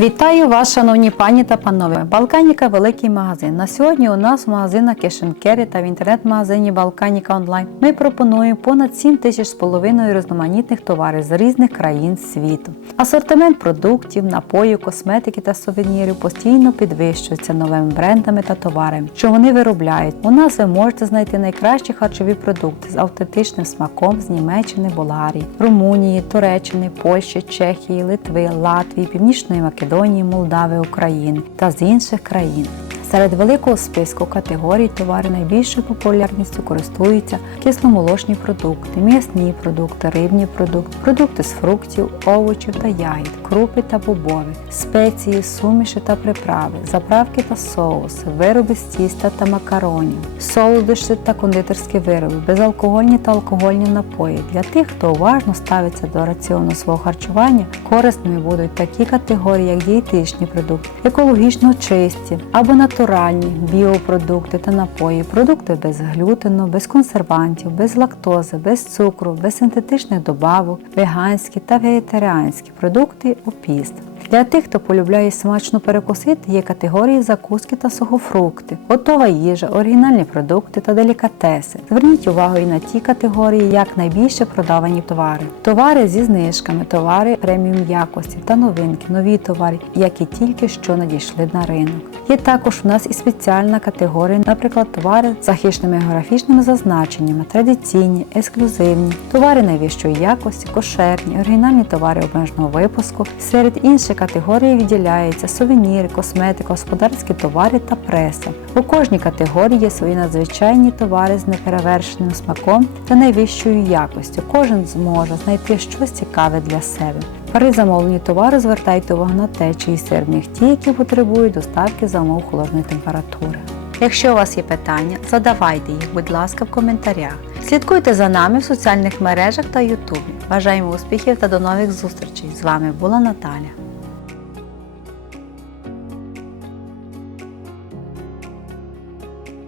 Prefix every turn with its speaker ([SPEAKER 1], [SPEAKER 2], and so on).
[SPEAKER 1] Вітаю вас, шановні пані та панове. Балканіка великий магазин. На сьогодні у нас в магазинах Кешенкері та в інтернет-магазині Балканіка онлайн ми пропонуємо понад 7 тисяч з половиною різноманітних товарів з різних країн світу. Асортимент продуктів, напоїв, косметики та сувенірів постійно підвищується новими брендами та товарами, що вони виробляють. У нас ви можете знайти найкращі харчові продукти з автентичним смаком з Німеччини, Болгарії, Румунії, Туреччини, Польщі, Чехії, Литви, Латвії, Північної Македонії, Молдави, України та з інших країн. Серед великого списку категорій товари найбільшою популярністю користуються кисломолочні продукти, м'ясні продукти, рибні продукти, продукти з фруктів, овочів та ягід, крупи та бобові, спеції, суміші та приправи, заправки та соуси, вироби з тіста та макаронів, солодощі та кондитерські вироби, безалкогольні та алкогольні напої. Для тих, хто уважно ставиться до раціону свого харчування, корисними будуть такі категорії, як дієтичні продукти, екологічно чисті або натуральні біопродукти та напої, продукти без глютену, без консервантів, без лактози, без цукру, без синтетичних добавок, веганські та вегетаріанські продукти у піст. Для тих, хто полюбляє смачно перекусити, є категорії закуски та сухофрукти, готова їжа, оригінальні продукти та делікатеси. Зверніть увагу і на ті категорії, як найбільше продавані товари. Товари зі знижками, товари преміум якості та новинки, нові товари, які тільки що надійшли на ринок. Є також у нас і спеціальна категорія, наприклад, товари з захищеними географічними зазначеннями, традиційні, ексклюзивні, товари найвищої якості, кошерні, оригінальні товари обмеженого випуску. Серед інших категорій відділяються сувеніри, косметика, господарські товари та преса. У кожній категорії є свої надзвичайні товари з неперевершеним смаком та найвищою якостю. Кожен зможе знайти щось цікаве для себе. При замовленні товару звертайте увагу на те, чиї сир в них ті, які потребують доставки за умов холодної температури. Якщо у вас є питання, задавайте їх, будь ласка, в коментарях. Слідкуйте за нами в соціальних мережах та Ютубі. Бажаємо успіхів та до нових зустрічей! З вами була Наталя.